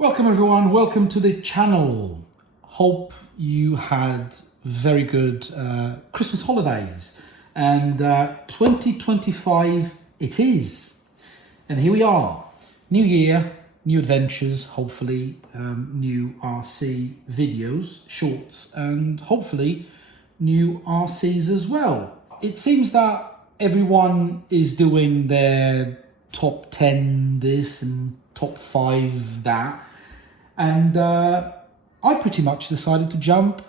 Welcome everyone, welcome to the channel. Hope you had very good Christmas holidays and 2025 it is. And here we are, new year, new adventures, hopefully new RC videos, shorts, and hopefully new RCs as well. It seems that everyone is doing their top 10 this and top 5 that. And I pretty much decided to jump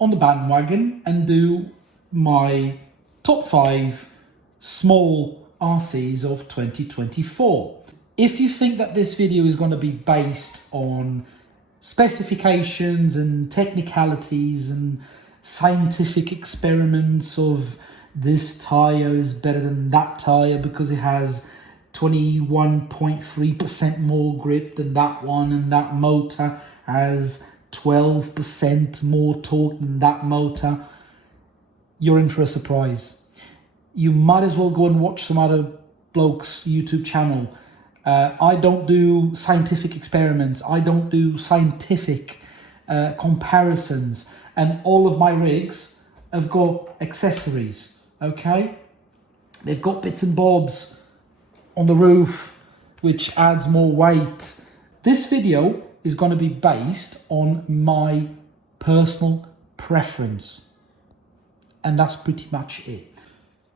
on the bandwagon and do my top 5 small RCs of 2024. If you think that this video is going to be based on specifications and technicalities and scientific experiments of this tire is better than that tire because it has 21.3% more grip than that one, and that motor has 12% more torque than that motor, you're in for a surprise. You might as well go and watch some other bloke's YouTube channel. I don't do scientific experiments. I don't do scientific comparisons. And all of my rigs have got accessories, okay? They've got bits and bobs on the roof, which adds more weight. This video is going to be based on my personal preference. And that's pretty much it.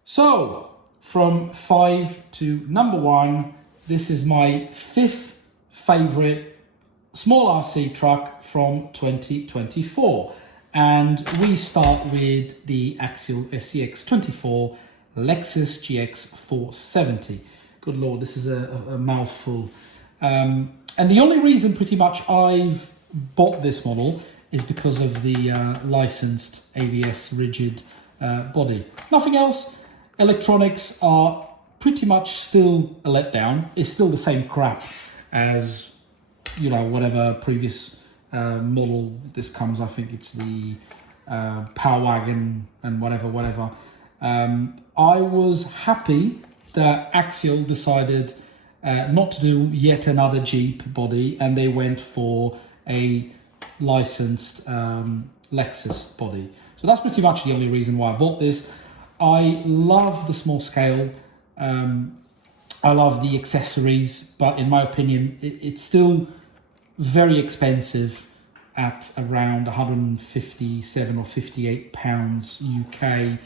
So, from 5 to number 1, this is my 5th favourite small RC truck from 2024. And we start with the Axel SCX24 Lexus GX470. Good Lord, this is a mouthful. And the only reason pretty much I've bought this model is because of the licensed ABS rigid body. Nothing else. Electronics are pretty much still a letdown. It's still the same crap as, you know, whatever previous model this comes. I think it's the Power Wagon and whatever. I was happy that Axel decided not to do yet another Jeep body, and they went for a licensed Lexus body. So that's pretty much the only reason why I bought this. I love the small scale. I love the accessories, but in my opinion, it's still very expensive at around 157 or 58 pounds UK.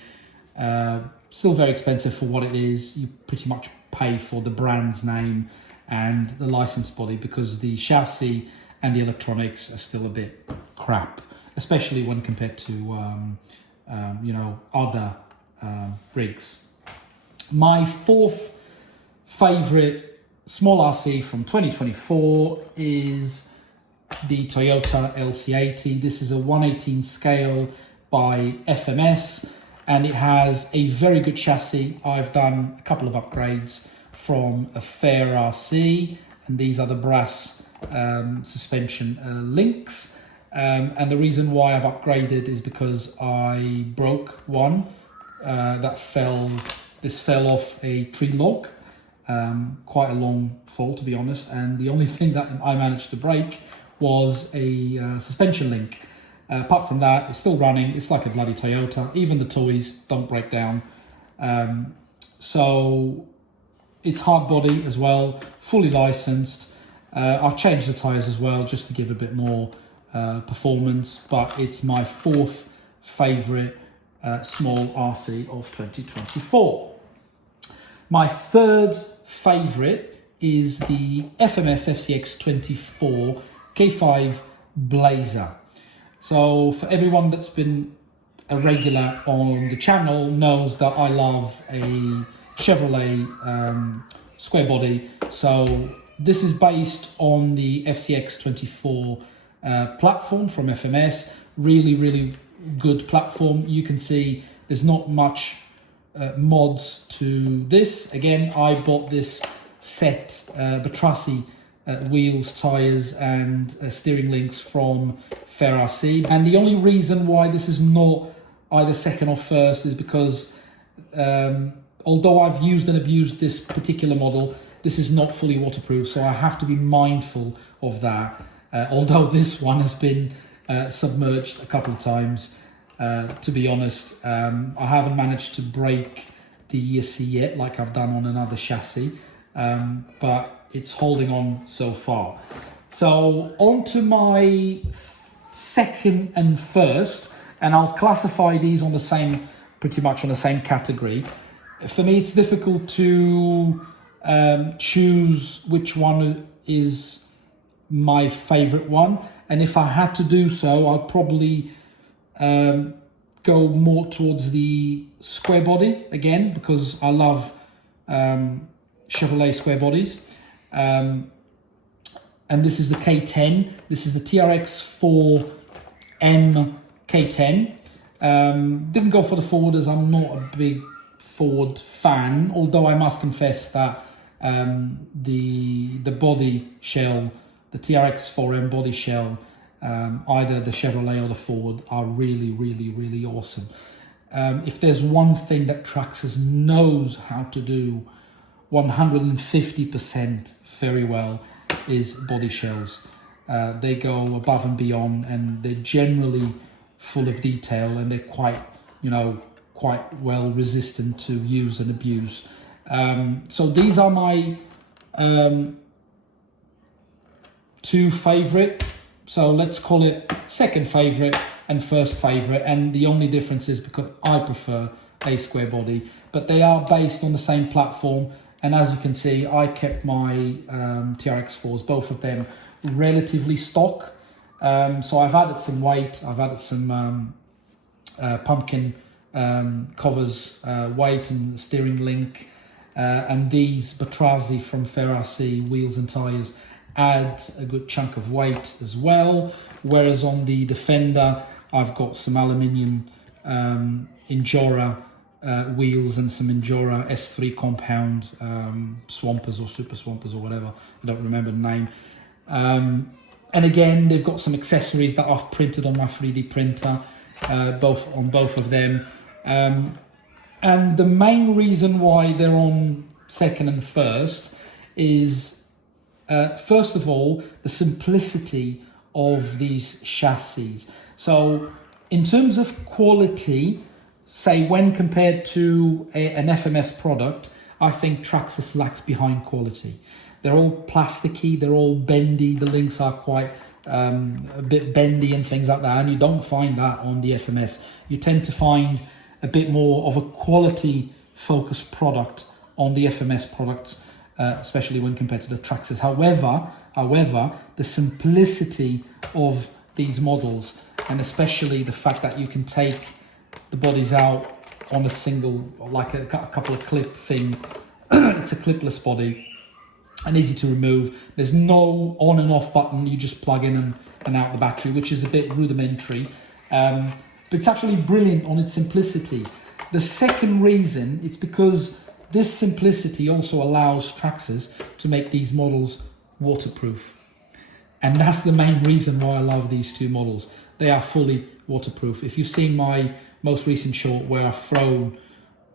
Still very expensive for what it is. You pretty much pay for the brand's name and the license body because the chassis and the electronics are still a bit crap, especially when compared to you know, other rigs. My 4th favorite small RC from 2024 is the Toyota LC80. This is a 1/18 scale by FMS. And it has a very good chassis. I've done a couple of upgrades from a Fair RC, and these are the brass suspension links. And the reason why I've upgraded is because I broke one that fell off a tree log. Quite a long fall, to be honest. And the only thing that I managed to break was a suspension link. Apart from that, it's still running. It's like a bloody Toyota. Even the toys don't break down. So it's hard body as well, fully licensed. I've changed the tires as well just to give a bit more performance, but it's my 4th favorite small RC of 2024. My 3rd favorite is the FMS FCX24 K5 Blazer. So for everyone that's been a regular on the channel knows that I love a Chevrolet square body. So this is based on the FCX24 platform from FMS. Really good platform. You can see there's not much mods to this. Again, I bought this set Batrassi wheels, tires and steering links from Fair RC. And the only reason why this is not either 2nd or 1st is because although I've used and abused this particular model, this is not fully waterproof, so I have to be mindful of that. Although this one has been submerged a couple of times, to be honest, I haven't managed to break the ESC yet like I've done on another chassis, but it's holding on so far. So on to my second and first, and I'll classify these on the same, pretty much on the same category. For me, it's difficult to choose which one is my favorite one, and if I had to do so, I'd probably go more towards the square body again, because I love Chevrolet square bodies. And this is the K10. This is the TRX4M K10. Didn't go for the Ford, as I'm not a big Ford fan, although I must confess that the body shell, the TRX4M body shell, either the Chevrolet or the Ford, are really, really, really awesome. If there's one thing that Traxxas knows how to do 150% very well, is body shells. They go above and beyond, and they're generally full of detail, and they're quite, quite well resistant to use and abuse. So these are my two favorite. So let's call it second favorite and first favorite, and the only difference is because I prefer a square body, but they are based on the same platform. And as you can see, I kept my TRX4s, both of them, relatively stock. So I've added some weight, I've added some pumpkin covers, weight and steering link, and these Batrazi from Ferrari wheels and tyres add a good chunk of weight as well. Whereas on the Defender, I've got some aluminium Injora wheels and some Injora S3 compound swampers or super swampers or whatever, I don't remember the name. And again, they've got some accessories that I've printed on my 3D printer, both of them. And the main reason why they're on second and first is, first of all, the simplicity of these chassis. So in terms of quality, say when compared to an FMS product, I think Traxxas lacks behind quality. They're all plasticky, they're all bendy, the links are quite a bit bendy and things like that, and you don't find that on the FMS. You tend to find a bit more of a quality focused product on the FMS products, especially when compared to the Traxxas. However, the simplicity of these models, and especially the fact that you can take the bodies out on a single, like a couple of clip thing. It's a clipless body and easy to remove. There's no on and off button, you just plug in and out the battery, which is a bit rudimentary, but it's actually brilliant on its simplicity. The second reason, it's because this simplicity also allows Traxxas to make these models waterproof. And that's the main reason why I love these two models. They are fully waterproof. If you've seen my most recent short where I've thrown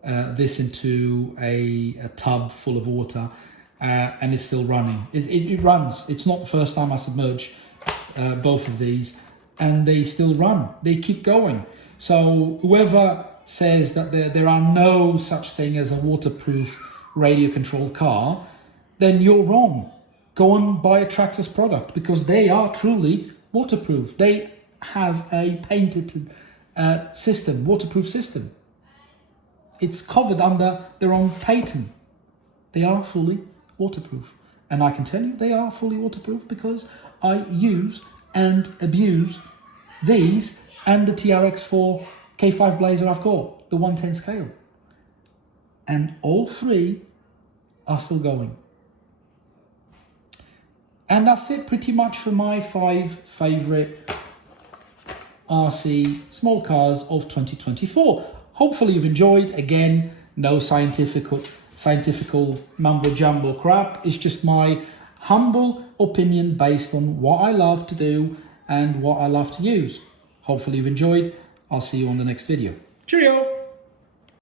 this into a tub full of water and it's still running. It runs. It's not the first time I submerge both of these, and they still run. They keep going. So whoever says that there are no such thing as a waterproof radio controlled car, then you're wrong. Go and buy a Traxxas product, because they are truly waterproof. They have a patented system, waterproof system. It's covered under their own patent. They are fully waterproof. And I can tell you they are fully waterproof because I use and abuse these and the TRX4 K5 Blazer I've got, the 110 scale. And all three are still going. And that's it pretty much for my 5 favourite RC small cars of 2024. Hopefully you've enjoyed. Again, no scientifical mumbo jumbo crap. It's just my humble opinion based on what I love to do and what I love to use. Hopefully you've enjoyed. I'll see you on the next video. Cheerio!